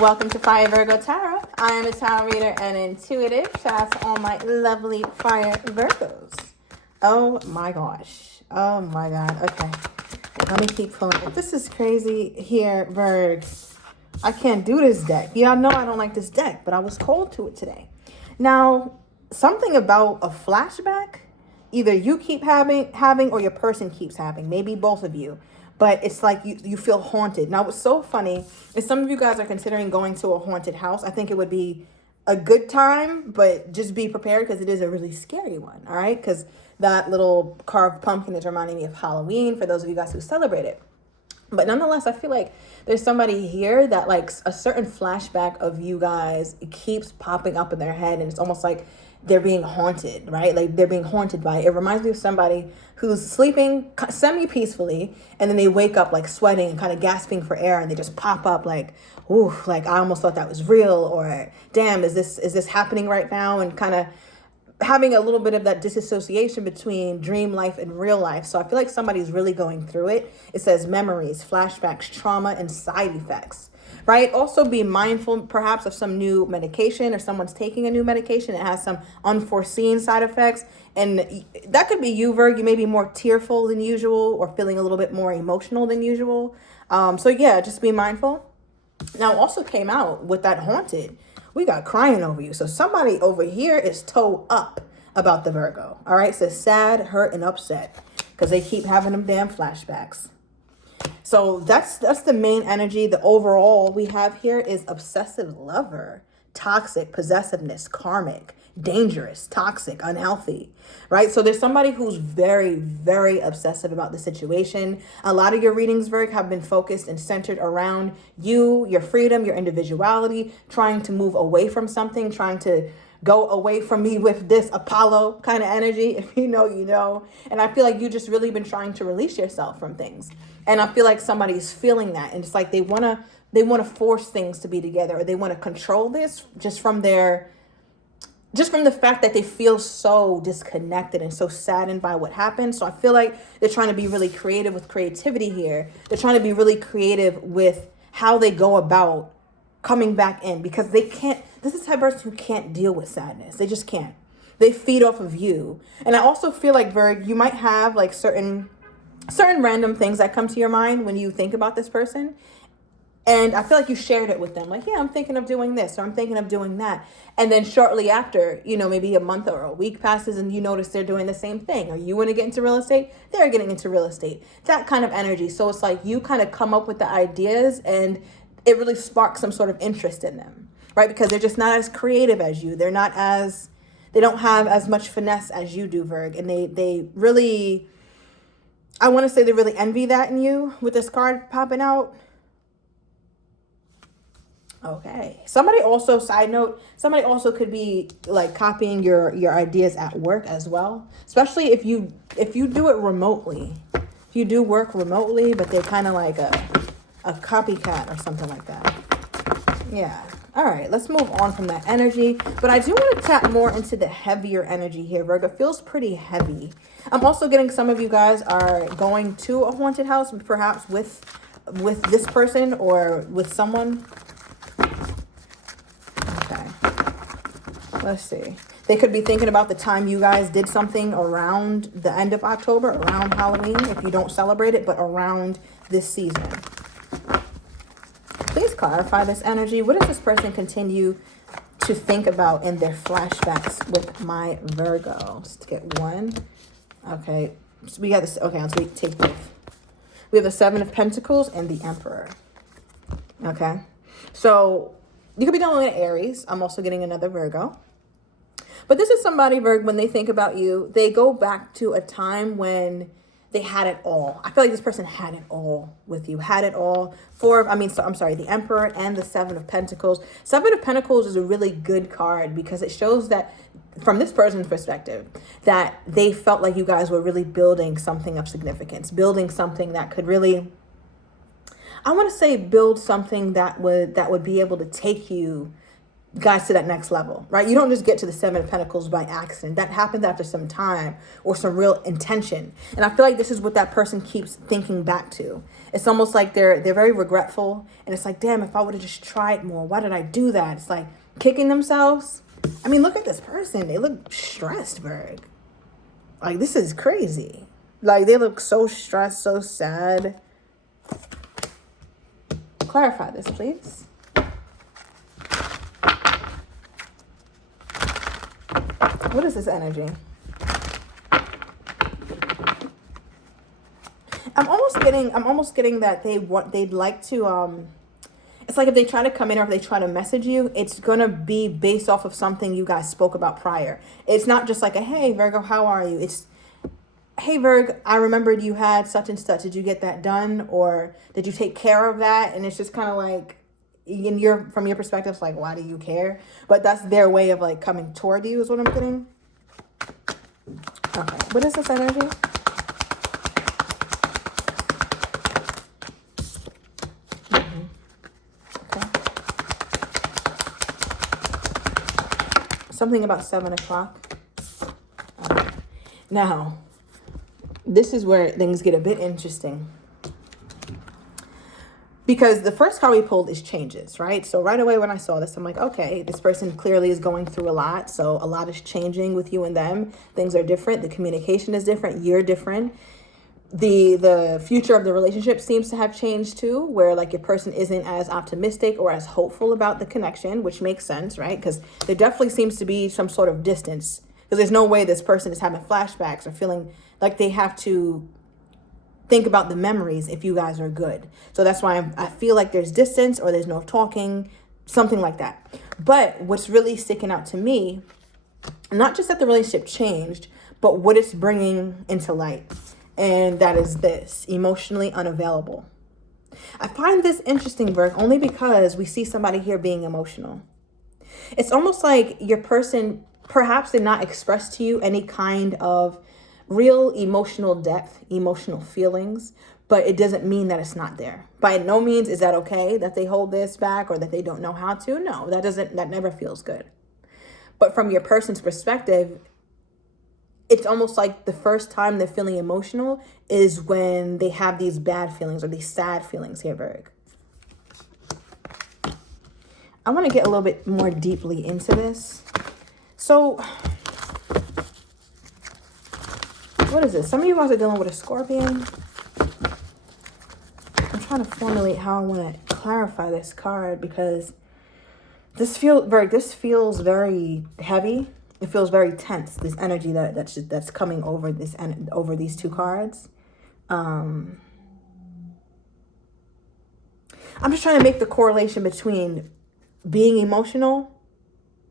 Welcome to Fire Virgo Tarot. I am a tarot reader and intuitive. Shout out to all my lovely Fire Virgos. Oh my gosh. Oh my God. Okay. Let me keep pulling it. This is crazy here, Virg. I can't do this deck. Y'all know I don't like this deck, but I was called to it today. Now, something about a flashback, either you keep having or your person keeps having, maybe both of you. But it's like you feel haunted. Now, what's so funny is some of you guys are considering going to a haunted house. I think it would be a good time, but just be prepared because it is a really scary one, all right? Because that little carved pumpkin is reminding me of Halloween for those of you guys who celebrate it. But nonetheless, I feel like there's somebody here that like a certain flashback of you guys, it keeps popping up in their head, and it's almost like they're being haunted, right? Like they're being haunted by it. It reminds me of somebody who's sleeping semi-peacefully, and then they wake up like sweating and kind of gasping for air, and they just pop up like, ooh, like I almost thought that was real, or damn, is this happening right now? And kind of having a little bit of that disassociation between dream life and real life. So I feel like somebody's really going through it. It says memories, flashbacks, trauma, and side effects, right? Also be mindful perhaps of some new medication, or someone's taking a new medication that has some unforeseen side effects. And that could be you, Virg. You may be more tearful than usual or feeling a little bit more emotional than usual. So yeah, just be mindful. Now also came out with that haunted. We got crying over you. So somebody over here is toe up about the Virgo. All right. So sad, hurt, and upset because they keep having them damn flashbacks. So that's the main energy. The overall we have here is obsessive lover, toxic, possessiveness, karmic, dangerous, toxic, unhealthy, right? So there's somebody who's very, very obsessive about the situation. A lot of your readings, Virg, have been focused and centered around you, your freedom, your individuality, trying to move away from something, trying to go away from me with this Apollo kind of energy. If you know, you know. And I feel like you just really been trying to release yourself from things. And I feel like somebody's feeling that. And it's like they want to force things to be together, or they want to control this just from the fact that they feel so disconnected and so saddened by what happened. So I feel like they're trying to be really creative with creativity here. They're trying to be really creative with how they go about coming back in, because they can't. This is the type of person who can't deal with sadness. They just can't. They feed off of you. And I also feel like, Virg, you might have like certain random things that come to your mind when you think about this person. And I feel like you shared it with them. Like, yeah, I'm thinking of doing this, or I'm thinking of doing that. And then shortly after, maybe a month or a week passes and you notice they're doing the same thing. Or you want to get into real estate, they're getting into real estate. That kind of energy. So it's like you kind of come up with the ideas and it really sparks some sort of interest in them, right? Because they're just not as creative as you. They don't have as much finesse as you do, Virg. And they really, I want to say they really envy that in you with this card popping out. Okay. Side note, somebody also could be like copying your ideas at work as well. Especially if you do it remotely. If you do work remotely, but they're kind of like a copycat or something like that. Yeah. All right. Let's move on from that energy. But I do want to tap more into the heavier energy here, Virgo. It feels pretty heavy. I'm also getting some of you guys are going to a haunted house, perhaps with this person or with someone. Let's see. They could be thinking about the time you guys did something around the end of October, around Halloween, if you don't celebrate it, but around this season. Please clarify this energy. What does this person continue to think about in their flashbacks with my Virgo? Let's get one. Okay. So we got this. Okay, I'll take both. We have the Seven of Pentacles and the Emperor. Okay. So you could be dealing with Aries. I'm also getting another Virgo. But this is somebody, Virg, when they think about you, they go back to a time when they had it all. I feel like this person had it all with you, had it all. The Emperor and the Seven of Pentacles. Seven of Pentacles is a really good card because it shows that, from this person's perspective, that they felt like you guys were really building something of significance, building something that could really, I want to say build something that would be able to take you guys to that next level, right? You don't just get to the Seven of Pentacles by accident. That happens after some time or some real intention. And I feel like this is what that person keeps thinking back to. It's almost like they're very regretful. And it's like, damn, if I would have just tried more, why did I do that? It's like kicking themselves. I mean, look at this person. They look stressed, Virg. Like, this is crazy. Like, they look so stressed, so sad. Clarify this, please. What is this energy? I'm almost getting that they'd like to, it's like if they try to come in or if they try to message you, it's going to be based off of something you guys spoke about prior. It's not just like a, hey, Virgo, how are you? It's, hey, Virg, I remembered you had such and such. Did you get that done? Or did you take care of that? And it's just kind of like, from your perspective, it's like, why do you care? But that's their way of like coming toward you is what I'm getting. Okay, what is this energy? Okay. Something about 7 o'clock. Okay. Now, this is where things get a bit interesting. Because the first card we pulled is changes, right? So right away when I saw this, I'm like, okay, this person clearly is going through a lot. So a lot is changing with you and them. Things are different. The communication is different. You're different. The future of the relationship seems to have changed too, where like your person isn't as optimistic or as hopeful about the connection, which makes sense, right? Because there definitely seems to be some sort of distance. Because there's no way this person is having flashbacks or feeling like they have to think about the memories if you guys are good. So that's why I feel like there's distance or there's no talking, something like that. But what's really sticking out to me, not just that the relationship changed, but what it's bringing into light. And that is this, emotionally unavailable. I find this interesting, Virg, only because we see somebody here being emotional. It's almost like your person perhaps did not express to you any kind of real emotional depth, emotional feelings, but it doesn't mean that it's not there. By no means is that okay that they hold this back or that they don't know how to. No, that never feels good. But from your person's perspective, it's almost like the first time they're feeling emotional is when they have these bad feelings or these sad feelings here, Virg. I want to get a little bit more deeply into this. So what is this? Some of you guys are dealing with a Scorpion. I'm trying to formulate how I want to clarify this card because this feels very heavy. It feels very tense. This energy that's coming over these two cards. I'm just trying to make the correlation between being emotional,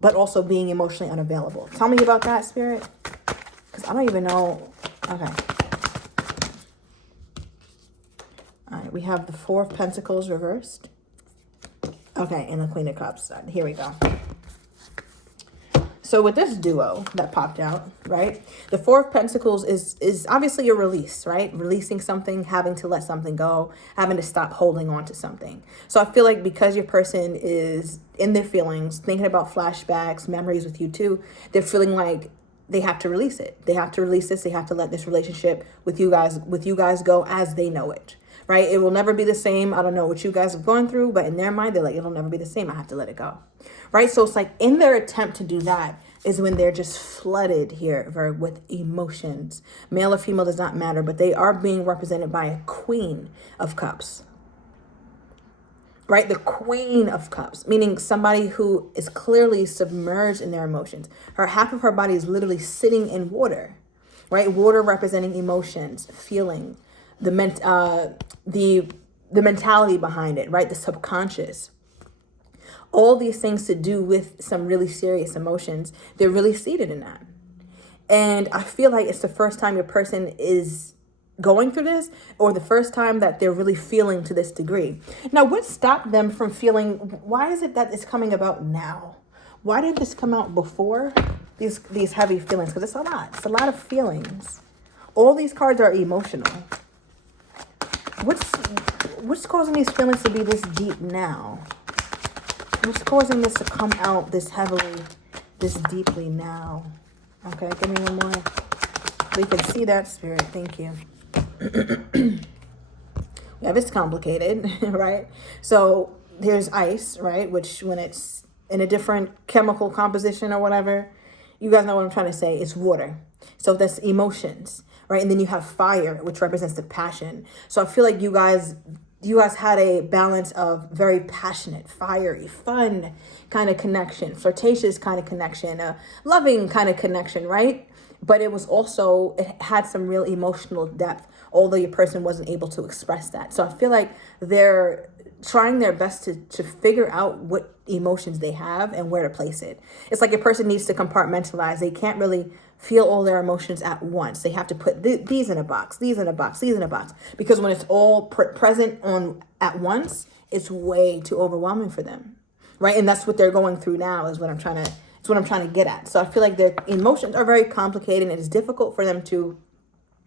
but also being emotionally unavailable. Tell me about that, Spirit, because I don't even know. Okay. All right, we have the Four of Pentacles reversed. Okay, and the Queen of Cups. Here we go. So with this duo that popped out, right? The Four of Pentacles is obviously a release, right? Releasing something, having to let something go, having to stop holding on to something. So I feel like because your person is in their feelings, thinking about flashbacks, memories with you too, they're feeling like they have to release it. They have to release this. They have to let this relationship with you guys go as they know it, right? It will never be the same. I don't know what you guys have gone through, but in their mind, they're like, it'll never be the same. I have to let it go, right? So it's like in their attempt to do that is when they're just flooded here with emotions. Male or female does not matter, but they are being represented by a Queen of Cups, right? The Queen of Cups, meaning somebody who is clearly submerged in their emotions. Half of her body is literally sitting in water, right? Water representing emotions, feeling, the mentality behind it, right? The subconscious. All these things to do with some really serious emotions. They're really seated in that. And I feel like it's the first time your person is going through this, or the first time that they're really feeling to this degree. Now, what stopped them from feeling? Why is it that it's coming about now? Why did this come out before? These heavy feelings, because it's a lot. It's a lot of feelings. All these cards are emotional. What's causing these feelings to be this deep now? What's causing this to come out this heavily, this deeply now? Okay, give me one more. We can see that, Spirit. Thank you. Yeah, it's complicated, right? So there's ice, right? Which when it's in a different chemical composition or whatever, you guys know what I'm trying to say. It's water. So that's emotions, right? And then you have fire, which represents the passion. So I feel like you guys had a balance of very passionate, fiery, fun kind of connection, flirtatious kind of connection, a loving kind of connection, right? But it had some real emotional depth, although your person wasn't able to express that. So I feel like they're trying their best to figure out what emotions they have and where to place it. It's like a person needs to compartmentalize. They can't really feel all their emotions at once. They have to put these in a box, these in a box, these in a box. Because when it's all present at once, it's way too overwhelming for them, right? And that's what they're going through now is what I'm trying to get at. So I feel like their emotions are very complicated and it's difficult for them to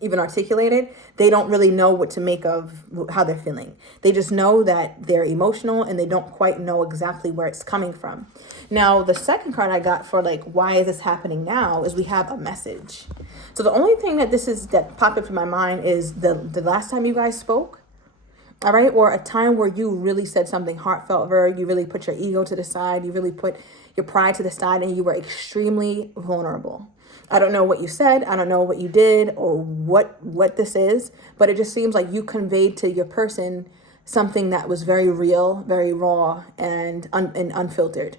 even articulate it. They don't really know what to make of how they're feeling. They just know that they're emotional and they don't quite know exactly where it's coming from. Now, the second card I got for like, why is this happening now, is we have a message. So the only thing that popped up in my mind is the last time you guys spoke, all right? Or a time where you really said something heartfelt, you really put your ego to the side, you really put your pride to the side, and you were extremely vulnerable. I don't know what you said. I don't know what you did or what this is, but it just seems like you conveyed to your person something that was very real, very raw, and unfiltered,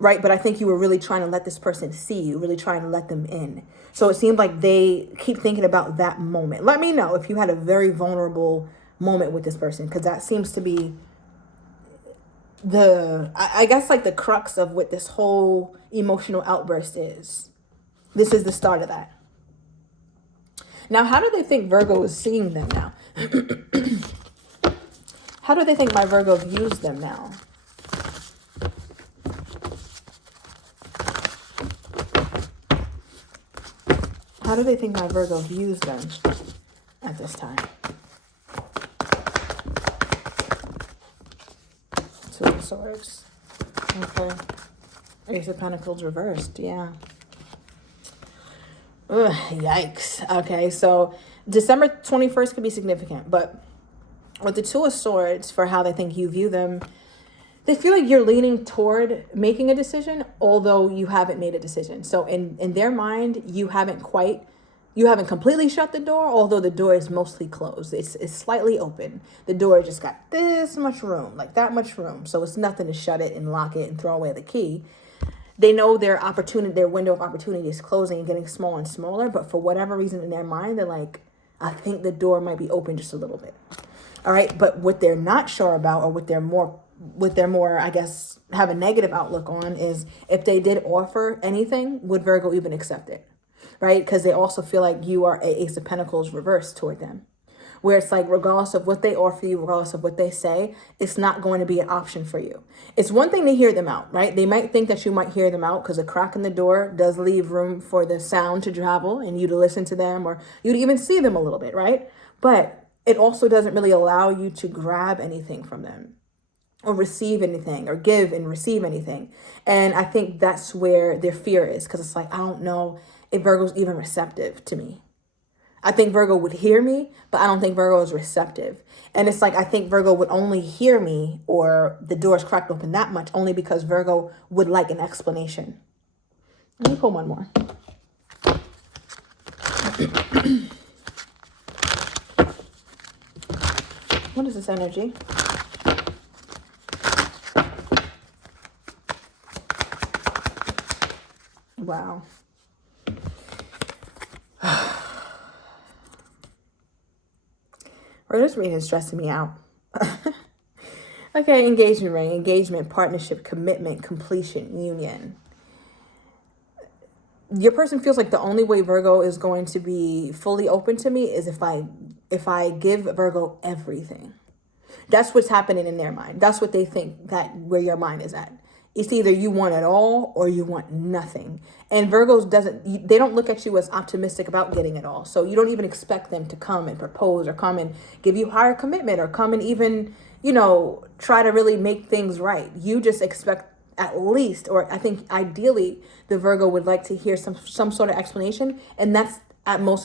right? But I think you were really trying to let this person see you, really trying to let them in. So it seemed like they keep thinking about that moment. Let me know if you had a very vulnerable moment with this person, because that seems to be I guess like the crux of what this whole emotional outburst is. This is the start of that. Now, how do they think Virgo is seeing them now? How do they think my Virgo views them now? How do they think my Virgo views them at this time? Two of Swords. Okay. Ace of Pentacles reversed. Yeah. Ugh, yikes. Okay, so December 21st could be significant, but with the Two of Swords, for how they think you view them, they feel like you're leaning toward making a decision, although you haven't made a decision. So in their mind, you haven't completely shut the door, although the door is mostly closed. It's slightly open. The door just got this much room, like that much room. So it's nothing to shut it and lock it and throw away the key. They know their window of opportunity is closing and getting smaller and smaller, but for whatever reason in their mind, they're like, I think the door might be open just a little bit. All right. But what they're not sure about, or what they're more, I guess, have a negative outlook on, is if they did offer anything, would Virgo even accept it? Right? Because they also feel like you are a Ace of Pentacles reversed toward them, where it's like, regardless of what they offer you, regardless of what they say, it's not going to be an option for you. It's one thing to hear them out, right? They might think that you might hear them out because a crack in the door does leave room for the sound to travel and you to listen to them, or you to even see them a little bit, right? But it also doesn't really allow you to grab anything from them or receive anything or give and receive anything. And I think that's where their fear is, because it's like, I don't know if Virgo's even receptive to me. I think Virgo would hear me, but I don't think Virgo is receptive. And it's like, I think Virgo would only hear me, or the door's cracked open that much, only because Virgo would like an explanation. Let me pull one more. What is this energy? Wow. Or this reading is stressing me out. Okay, engagement ring, engagement, partnership, commitment, completion, union. Your person feels like the only way Virgo is going to be fully open to me is if I give Virgo everything. That's what's happening in their mind. That's what they think, that where your mind is at. It's either you want it all or you want nothing. And Virgos they don't look at you as optimistic about getting it all. So you don't even expect them to come and propose or come and give you higher commitment or come and even you know, try to really make things right. You just expect at least, or I think ideally, the Virgo would like to hear some sort of explanation, and that's at most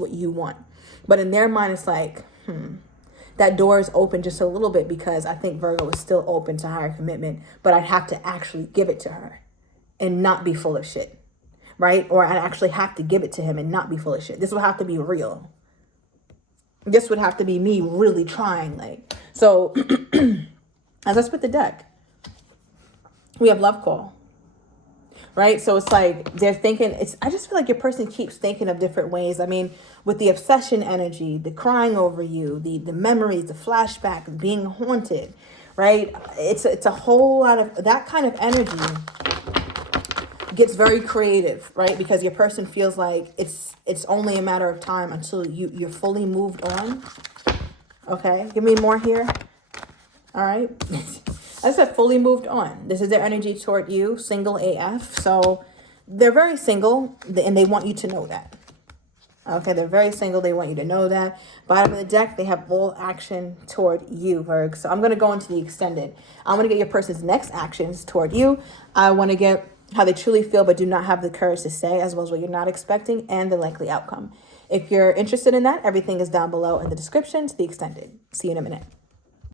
what you want. But in their mind, it's like, that door is open just a little bit, because I think Virgo is still open to higher commitment, but I'd have to actually give it to her and not be full of shit, right? Or I'd actually have to give it to him and not be full of shit. This would have to be real. This would have to be me really trying, like. So as I split the deck, we have love call, right? So it's like they're thinking, I just feel like your person keeps thinking of different ways. I mean, with the obsession energy, the crying over you, the memories, the flashback, being haunted, right? It's a whole lot of that kind of energy gets very creative, right? Because your person feels like it's only a matter of time until you're fully moved on. Okay, give me more here. All right. I said fully moved on. This is their energy toward you, single AF. So they're very single, and they want you to know that. Okay, they're very single. They want you to know that. Bottom of the deck, they have all action toward you, Virg. So I'm going to go into the extended. I want to get your person's next actions toward you. I want to get how they truly feel but do not have the courage to say, as well as what you're not expecting, and the likely outcome. If you're interested in that, everything is down below in the description to the extended. See you in a minute.